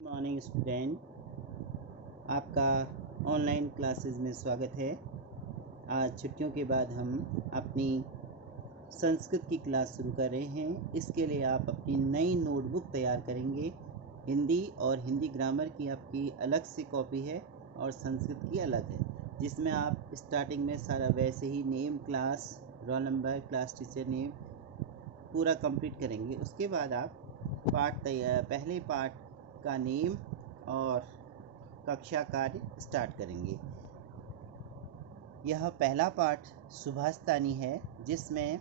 Morning student, आपका online classes में स्वागत है। आज छुट्टियों के बाद हम अपनी संस्कृत की क्लास शुरू कर रहे हैं। इसके लिए आप अपनी नई नोटबुक तैयार करेंगे। हिंदी और हिंदी ग्रामर की आपकी अलग से कॉपी है और संस्कृत की अलग है, जिसमें आप स्टार्टिंग में सारा वैसे ही name, class, roll number, class teacher name पूरा कंप्लीट करेंगे। उसके बाद आप पहले पार्ट का नेम और कक्षा कार्य स्टार्ट करेंगे। यह पहला पाठ सुभाषतानी है, जिसमें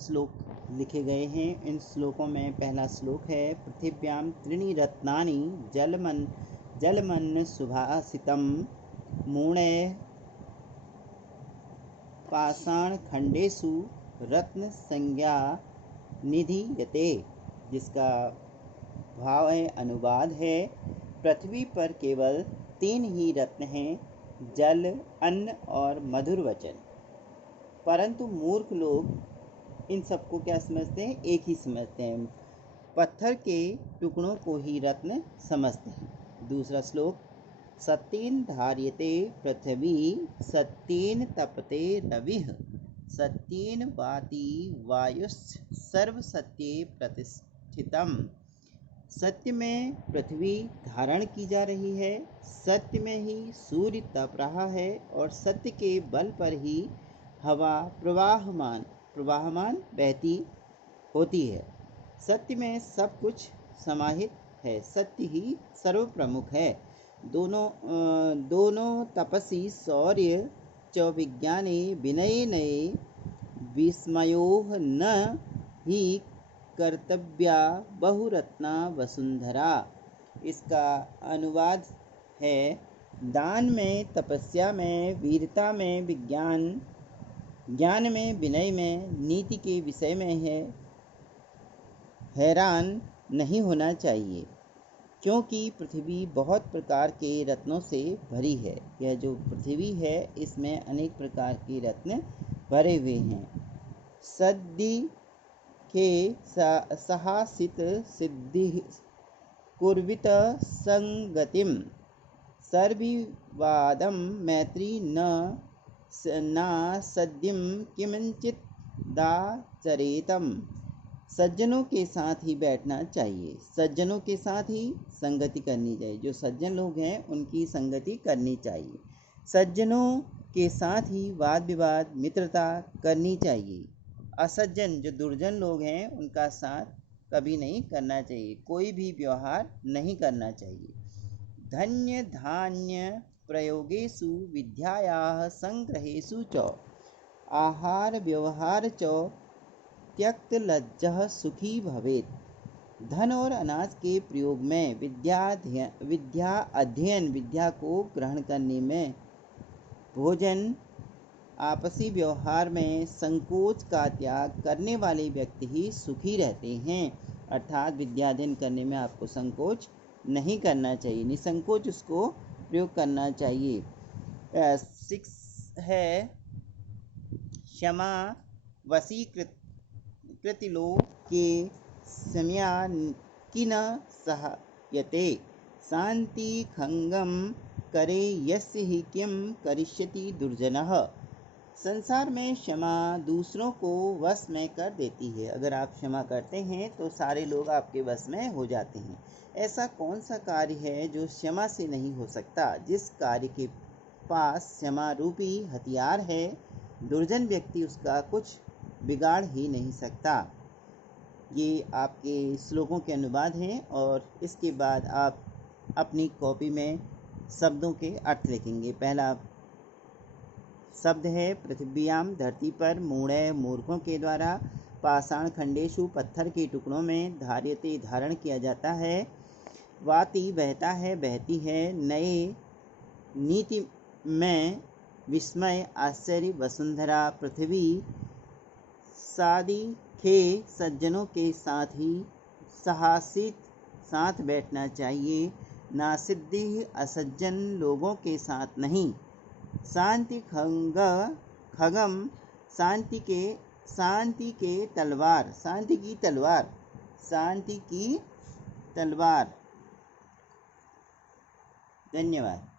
श्लोक लिखे गए हैं। इन श्लोकों में पहला श्लोक है, पृथिव्यां त्रीणि रत्नानि जलमन्न सुभाषितं मूणे पाषाण खंडेषु रत्न संज्ञा निधीयते। जिसका भाव है, अनुवाद है, पृथ्वी पर केवल 3 ही रत्न हैं, जल, अन्न और मधुर वचन। परंतु मूर्ख लोग इन सबको क्या समझते हैं? एक ही समझते हैं। पत्थर के टुकड़ों को ही रत्न समझते हैं। दूसरा श्लोक, सत्येन धार्यते पृथ्वी सत्येन तपते रविः सत्येन वाति वायुश्च सर्वसत्ये प्रतिष्ठितम्। सत्य में पृथ्वी धारण की जा रही है, सत्य में ही सूर्य तप रहा है और सत्य के बल पर ही हवा प्रवाहमान बहती होती है। सत्य में सब कुछ समाहित है, सत्य ही सर्व प्रमुख है। दोनों तपसि शौर्य च विज्ञाने विनयने विस्मयोः न ही कर्तव्या बहुरत्ना वसुंधरा। इसका अनुवाद है, दान में, तपस्या में, वीरता में, ज्ञान में, विनय में, नीति के विषय में हैरान नहीं होना चाहिए, क्योंकि पृथ्वी बहुत प्रकार के रत्नों से भरी है। यह जो पृथ्वी है, इसमें अनेक प्रकार के रत्न भरे हुए हैं। सद्दि के सहासित सिद्धि कुर्वित संगतिम सर्विवादम मैत्री न सद्यम किंचित दाचरेतम। सज्जनों के साथ ही बैठना चाहिए, सज्जनों के साथ ही संगति करनी चाहिए। जो सज्जन लोग हैं उनकी संगति करनी चाहिए। सज्जनों के साथ ही वाद विवाद, मित्रता करनी चाहिए। असज्जन, जो दुर्जन लोग हैं, उनका साथ कभी नहीं करना चाहिए, कोई भी व्यवहार नहीं करना चाहिए। धन्य धान्य प्रयोगेषु विद्यायाः संग्रहेषु च आहार व्यवहार च त्यक्त लज्जः सुखी भवेत्। धन और अनाज के प्रयोग में, विद्या अध्ययन, विद्या को ग्रहण करने में, भोजन, आपसी व्यवहार में संकोच का त्याग करने वाले व्यक्ति ही सुखी रहते हैं। अर्थात विद्याध्ययन करने में आपको संकोच नहीं करना चाहिए, निसंकोच उसको प्रयोग करना चाहिए। 6 है, क्षमा वशीकृतिलो के सम्या किन सहयते शांति खंगम करे यस्य हि किम करिष्यति दुर्जनः। संसार में क्षमा दूसरों को वश में कर देती है। अगर आप क्षमा करते हैं तो सारे लोग आपके वश में हो जाते हैं। ऐसा कौन सा कार्य है जो क्षमा से नहीं हो सकता? जिस कार्य के पास क्षमा रूपी हथियार है, दुर्जन व्यक्ति उसका कुछ बिगाड़ ही नहीं सकता। ये आपके श्लोकों के अनुवाद हैं और इसके बाद आप अपनी कॉपी में शब्दों के अर्थ लिखेंगे। पहला शब्द है, पृथ्व्याम, धरती पर, मूढ़े, मूर्खों के द्वारा, पाषाण खंडेषु, पत्थर के टुकड़ों में, धार्यते, धारण किया जाता है, वाति, बहता है, बहती है, नए, नीति में, विस्मय, आश्चर्य, वसुंधरा, पृथ्वी, सादी, खे, सज्जनों के साथ ही, साहसित, साथ बैठना चाहिए, नासिद्धि, असज्जन लोगों के साथ नहीं, शांति खगम, शांति की तलवार, शांति की तलवार, धन्यवाद।